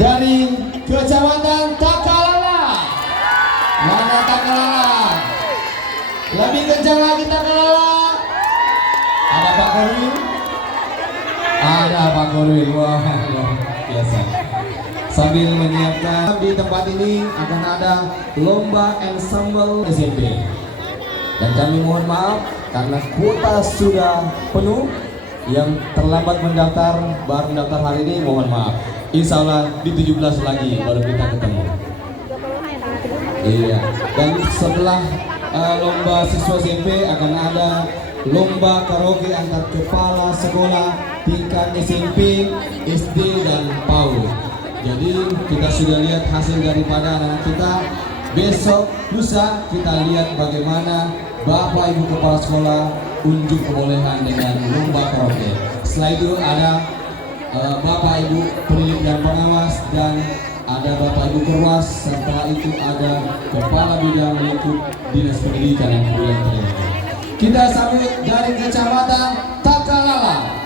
dari Kecamatan Takalala. Mana Takalala? Lebih kencang lagi Takalala. Ada Pak Korwil? Ada Pak Korwil. Wah, luar biasa. Sambil menyiapkan di tempat ini akan ada lomba ensemble SMP. Dan kami mohon maaf karena kuota sudah penuh. Yang terlambat mendaftar baru mendaftar hari ini, mohon maaf. Insya Allah di 17 lagi baru kita ketemu. Iya. Dan setelah lomba siswa SMP akan ada lomba karaoke antar kepala sekolah tingkat SMP, SD dan PAUD. Jadi kita sudah lihat hasil daripada anak kita. Besok lusa kita lihat bagaimana Bapak Ibu Kepala Sekolah unjuk kebolehan dengan lomba karaoke. Setelah itu ada Bapak Ibu Pendidik dan Pengawas dan ada Bapak Ibu Perwas. Setelah itu ada Kepala Bidang Lingkup Dinas Pendidikan dan Kebudayaan. Kita sambut dari Kecamatan Takalala.